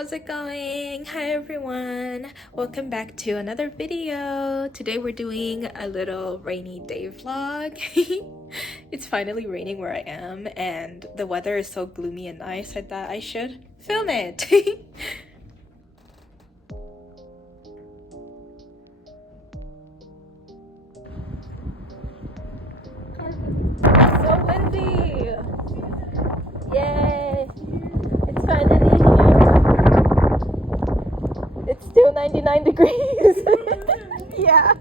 how's it going? Hi everyone, welcome back to another video. Today we're doing a little rainy day vlog. It's finally raining where I am and the weather is so gloomy and nice. I thought I should film it. So windy! Yay! It's finally here. It's still 99 degrees. Yeah.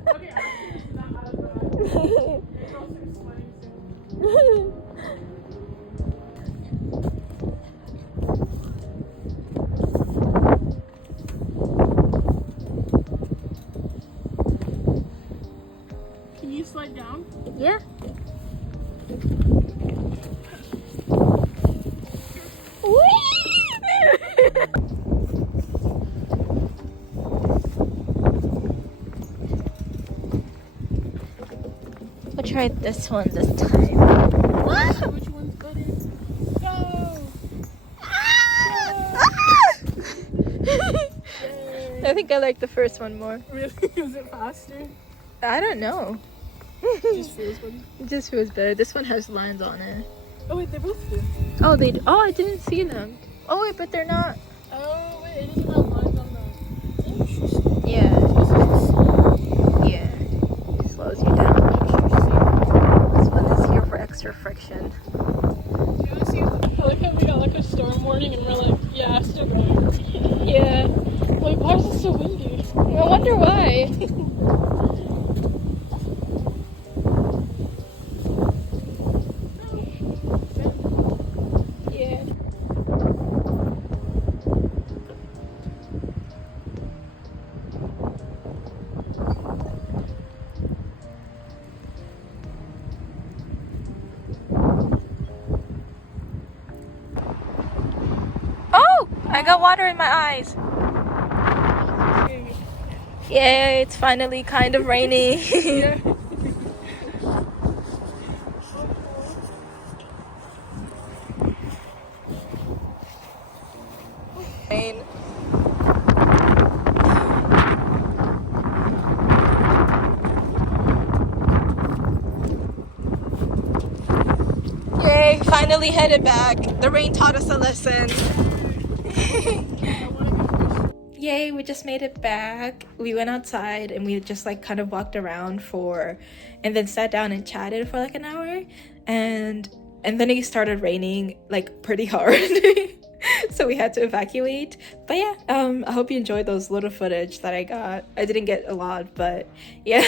Can you slide down? Yeah. We'll try this one this time. Which one's better? Go! I think I like the first one more. Really? Was it faster? I don't know. It just feels good. It just feels better. This one has lines on it. Oh wait, they both do. Oh, they do. Oh, I didn't see them. Oh wait, but they're not. Oh wait, it doesn't have lines on the... Interesting. Yeah. Yeah. It slows you down. This one is here for extra friction. You wanna see? I like how we got like a storm warning and we're like, yeah, still going. Yeah. Like, why is it so windy? I wonder why. Yeah. Oh! I got water in my eyes. Yay, it's finally kind of rainy. Yeah. Rain. Yay, finally headed back. The rain taught us a lesson. Yay, we just made it back. We went outside and we just like kind of walked around and then sat down and chatted for like an hour and then it started raining like pretty hard. So we had to evacuate. But yeah, I hope you enjoyed those little footage that I got. I didn't get a lot, but yeah.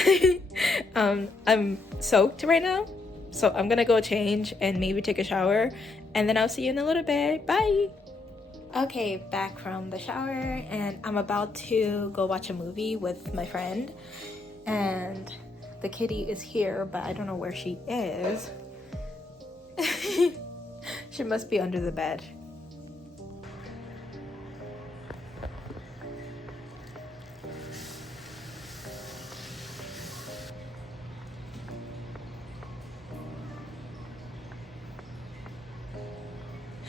I'm soaked right now, so I'm gonna go change and maybe take a shower, and then I'll see you in a little bit. Bye. Okay, back from the shower, and I'm about to go watch a movie with my friend, and the kitty is here, but I don't know where she is. She must be under the bed.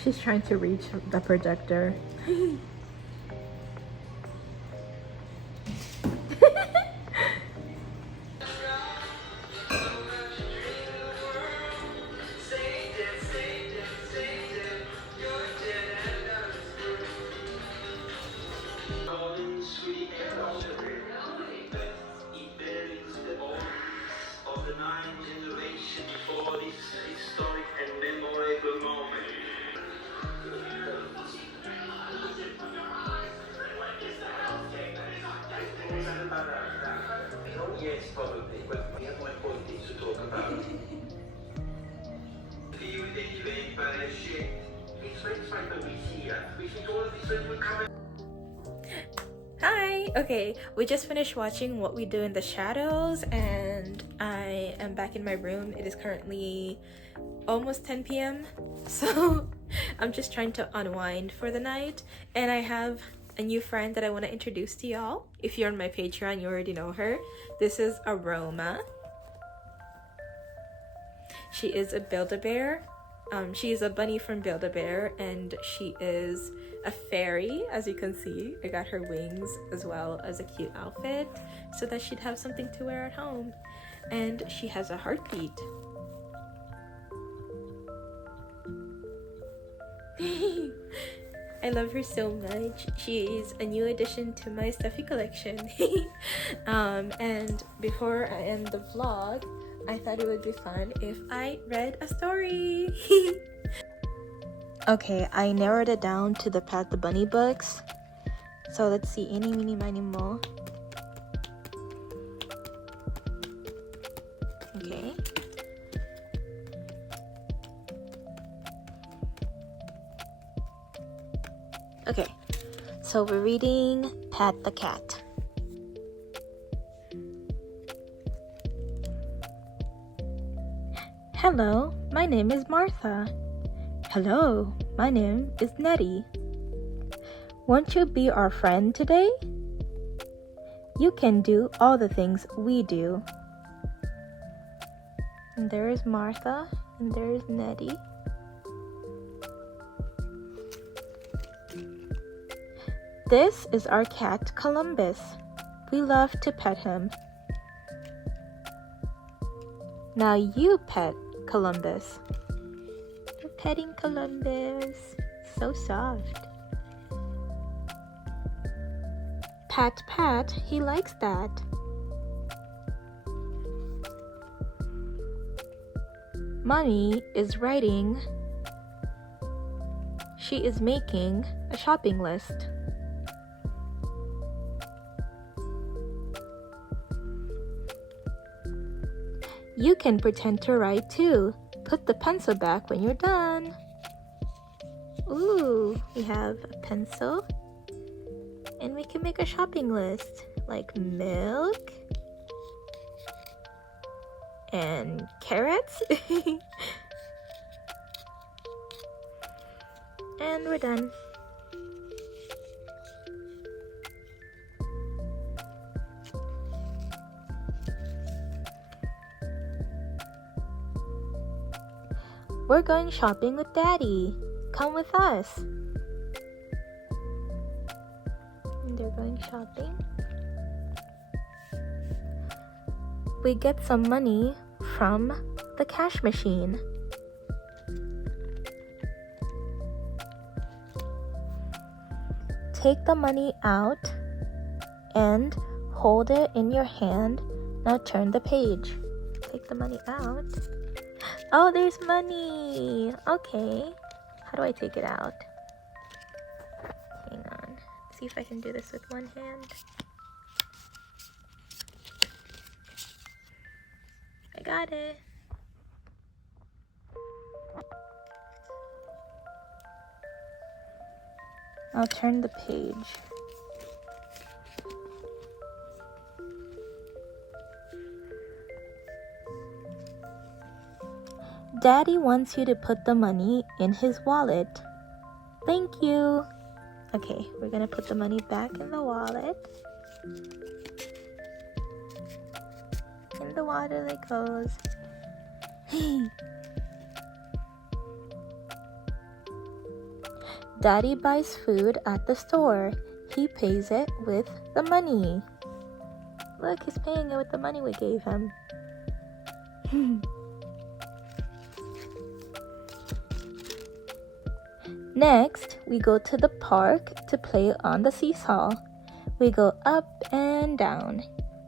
She's trying to reach the projector. Yes, probably, but we have more important things to talk about. Hi! Okay, we just finished watching What We Do in the Shadows and I am back in my room. It is currently almost 10 p.m. So I'm just trying to unwind for the night, and I have a new friend that I want to introduce to y'all. If you're on my Patreon, you already know her. This is Aroma. She is a Build-A-Bear. She's a bunny from Build-A-Bear, and she is a fairy, as you can see. I got her wings as well as a cute outfit so that she'd have something to wear at home. And she has a heartbeat. I love her so much. She's a new addition to my stuffy collection. And before I end the vlog, I thought it would be fun if I read a story. Okay, I narrowed it down to the Pat the Bunny books. So let's see, eeny, meeny, miny, mo. Okay. Okay, so we're reading Pat the Cat. Hello, my name is Martha. Hello, my name is Nettie. Won't you be our friend today? You can do all the things we do. And there is Martha, and there is Nettie. This is our cat Columbus. We love to pet him. Now you pet Columbus. You're petting Columbus. So soft. Pat, pat, he likes that. Mommy is writing. She is making a shopping list. You can pretend to write too. Put the pencil back when you're done. Ooh, we have a pencil. And we can make a shopping list like milk and carrots. And we're done. We're going shopping with Daddy. Come with us. And they're going shopping. We get some money from the cash machine. Take the money out and hold it in your hand. Now turn the page. Take the money out. Oh, there's money. Okay. How do I take it out? Hang on. See if I can do this with one hand. I got it. I'll turn the page. Daddy wants you to put the money in his wallet. Thank you. Okay, we're gonna put the money back in the wallet. In the water it goes. Daddy buys food at the store. He pays it with the money. Look, he's paying it with the money we gave him. Next, we go to the park to play on the seesaw. We go up and down.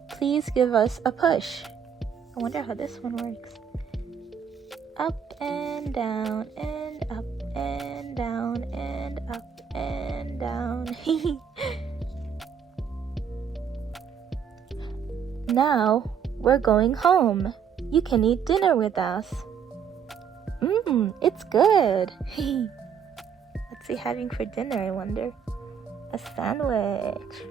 Please give us a push. I wonder how this one works. Up and down and up and down and up and down. Now, we're going home. You can eat dinner with us. It's good. What's he having for dinner, I wonder? A sandwich.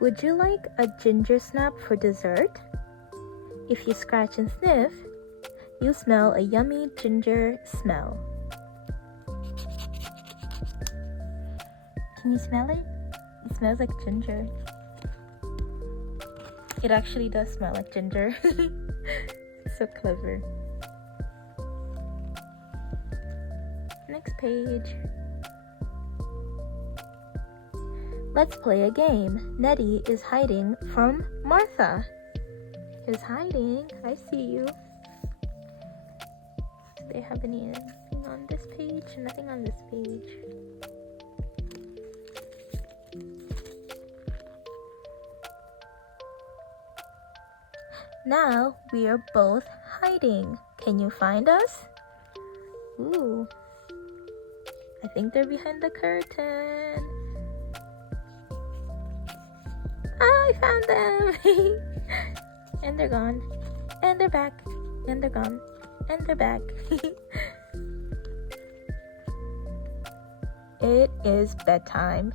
Would you like a ginger snap for dessert? If you scratch and sniff, you smell a yummy ginger smell. Can you smell it? It smells like ginger. It actually does smell like ginger. So clever. Next page. Let's play a game. Nettie is hiding from Martha. Is hiding. I see you. Do they have anything on this page? Nothing on this page. Now we are both hiding. Can you find us? Ooh. I think they're behind the curtain. I found them! And they're gone. And they're back. And they're gone. And they're back. It is bedtime.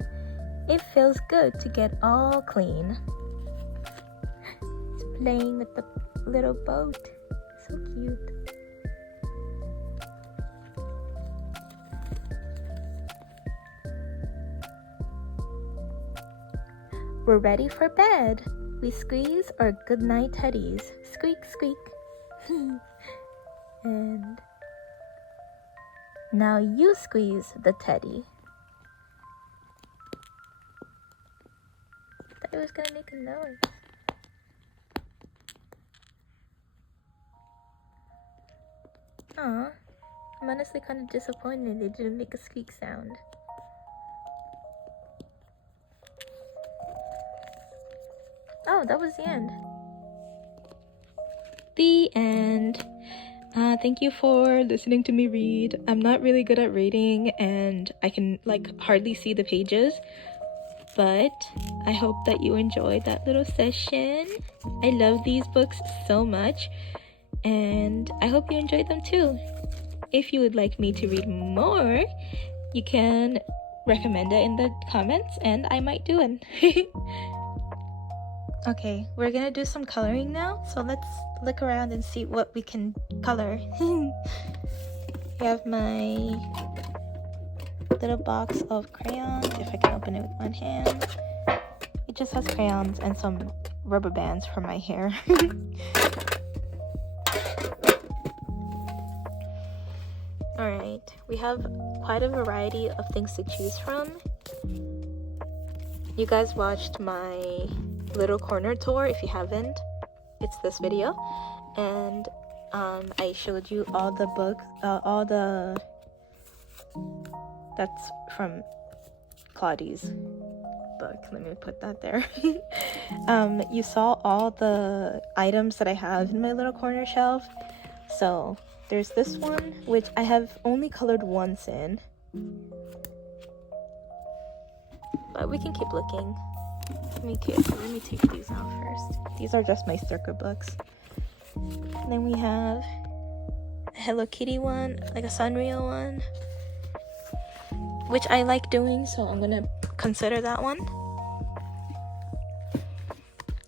It feels good to get all clean. It's playing with the little boat. So cute. We're ready for bed. We squeeze our goodnight teddies. Squeak, squeak. And now you squeeze the teddy. I thought it was gonna make a noise. Aw, I'm honestly kind of disappointed they didn't make a squeak sound. Oh, that was the end. The end. Thank you for listening to me read. I'm not really good at reading and I can hardly see the pages, but I hope that you enjoyed that little session. I love these books so much and I hope you enjoyed them too. If you would like me to read more, you can recommend it in the comments and I might do it. Okay, we're gonna do some coloring now, so let's look around and see what we can color. I have my little box of crayons, if I can open it with one hand. It just has crayons and some rubber bands for my hair. Alright, we have quite a variety of things to choose from. You guys watched my little corner tour. If you haven't, it's this video, and I showed you all the books, that's from Claudie's book. Let me put that there. You saw all the items that I have in my little corner shelf. So there's this one, which I have only colored once in, but we can keep looking. Let me take these out first. These are just my sticker books. And then we have a Hello Kitty one, like a Sanrio one, which I like doing, so I'm gonna consider that one.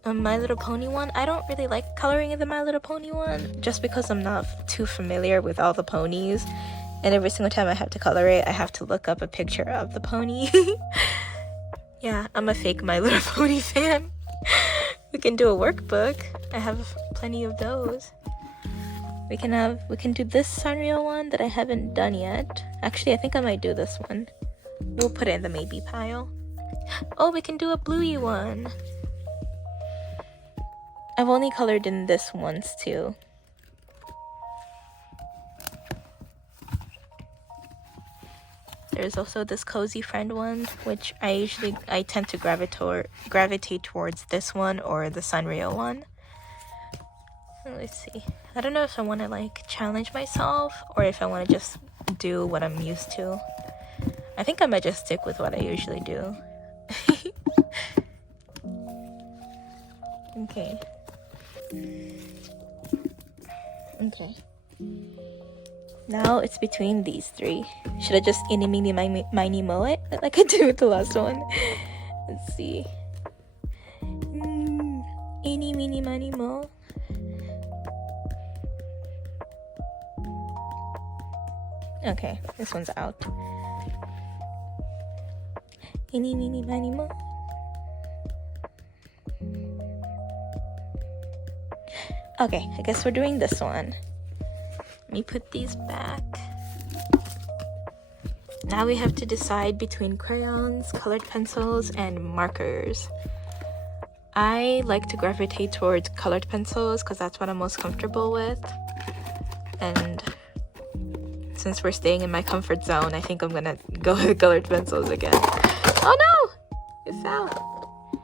My Little Pony one, I don't really like coloring in the My Little Pony one, just because I'm not too familiar with all the ponies, and every single time I have to color it, I have to look up a picture of the pony. Yeah, I'm a fake My Little Pony fan. We can do a workbook. I have plenty of those. We can do this Sanrio one that I haven't done yet. Actually, I think I might do this one. We'll put it in the maybe pile. Oh, we can do a Bluey one. I've only colored in this once too. There's also this Cozy Friend one, which I tend to gravitate towards this one or the Sanrio one. Let's see. I don't know if I want to challenge myself or if I want to just do what I'm used to. I think I might just stick with what I usually do. Okay. Now it's between these three. Should I just eeny, meeny, miny, moe it like I did with the last one? Let's see. Eeny, meeny, miny, moe. Okay, this one's out. Eeny, meeny, miny, moe. Okay, I guess we're doing this one. Let me put these back. Now we have to decide between crayons, colored pencils, and markers. I like to gravitate towards colored pencils because that's what I'm most comfortable with. And since we're staying in my comfort zone, I think I'm gonna go with colored pencils again. Oh no! It fell.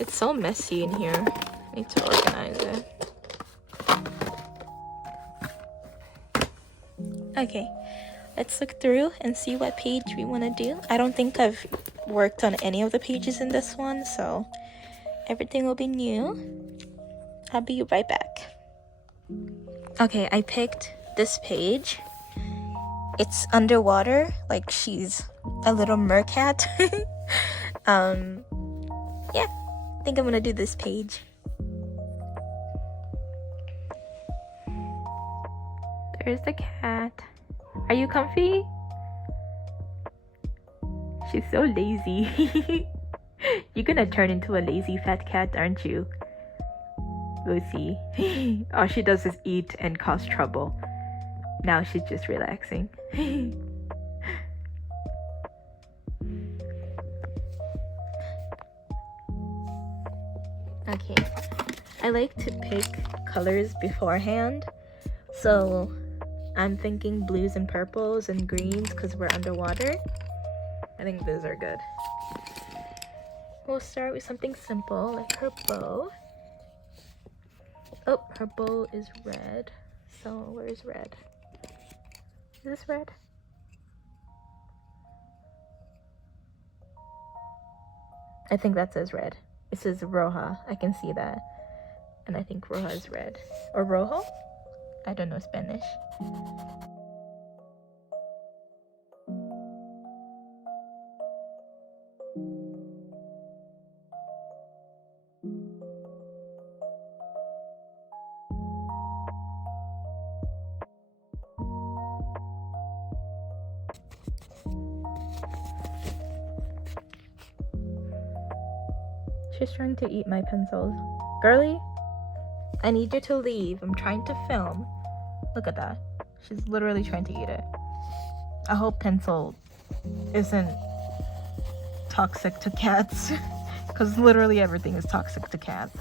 It's so messy in here. I need to organize it. Okay, let's look through and see what page we want to do. I don't think I've worked on any of the pages in this one, so everything will be new. I'll be right back. Okay, I picked this page. It's underwater, like she's a little mercat. Yeah, I think I'm gonna do this page. There's the cat. Are you comfy? She's so lazy. You're gonna turn into a lazy fat cat, aren't you? We'll see. All she does is eat and cause trouble. Now she's just relaxing. Okay, I like to pick colors beforehand. So I'm thinking blues and purples and greens because we're underwater. I think those are good. We'll start with something simple like her bow. Oh, her bow is red. So where's red? Is this red? I think that says red. It says roja. I can see that. And I think roja is red. Or rojo? I don't know Spanish. She's trying to eat my pencils. Girly, I need you to leave. I'm trying to film. Look at that. She's literally trying to eat it. I hope pencil isn't toxic to cats. Because literally everything is toxic to cats.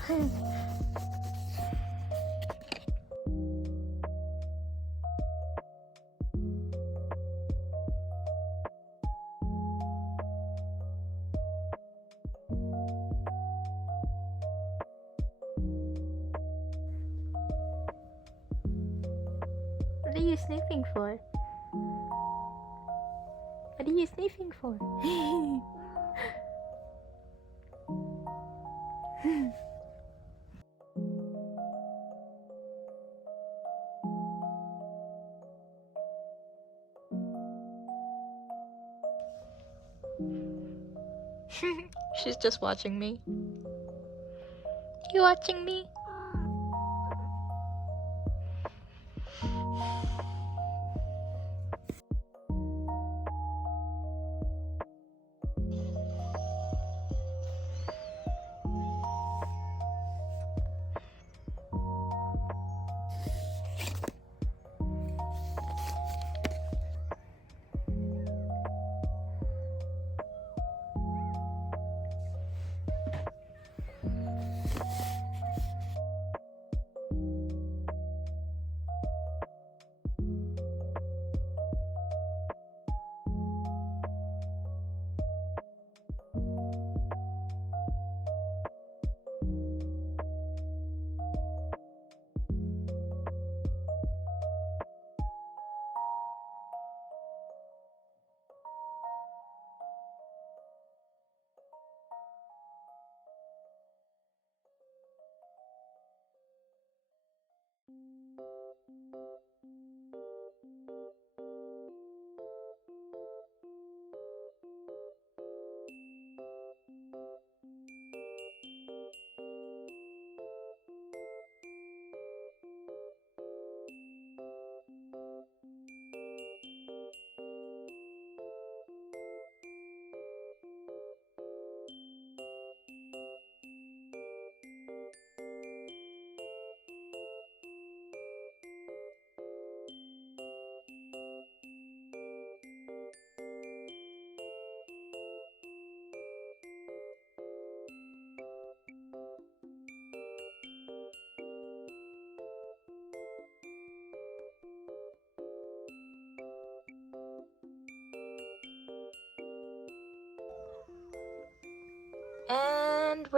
What are you sniffing for? What are you sniffing for? She's just watching me. You watching me?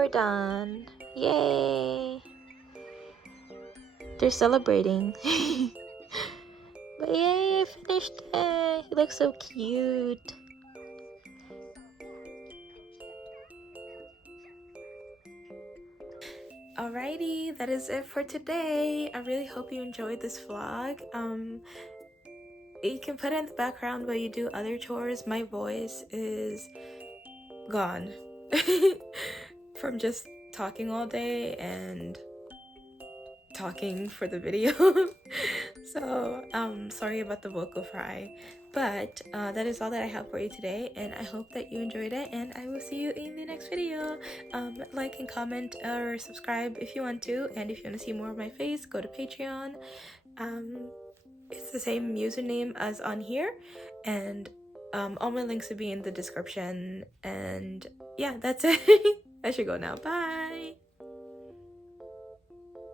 we're done. Yay! They're celebrating. But yay, I finished it. He looks so cute. Alrighty, that is it for today. I really hope you enjoyed this vlog. You can put it in the background while you do other chores. My voice is gone from just talking all day and talking for the video. So sorry about the vocal fry, but that is all that I have for you today, and I hope that you enjoyed it, and I will see you in the next video. Like and comment or subscribe if you want to, and if you want to see more of my face, go to Patreon. It's the same username as on here, and all my links will be in the description. And yeah, that's it. I should go now. Bye.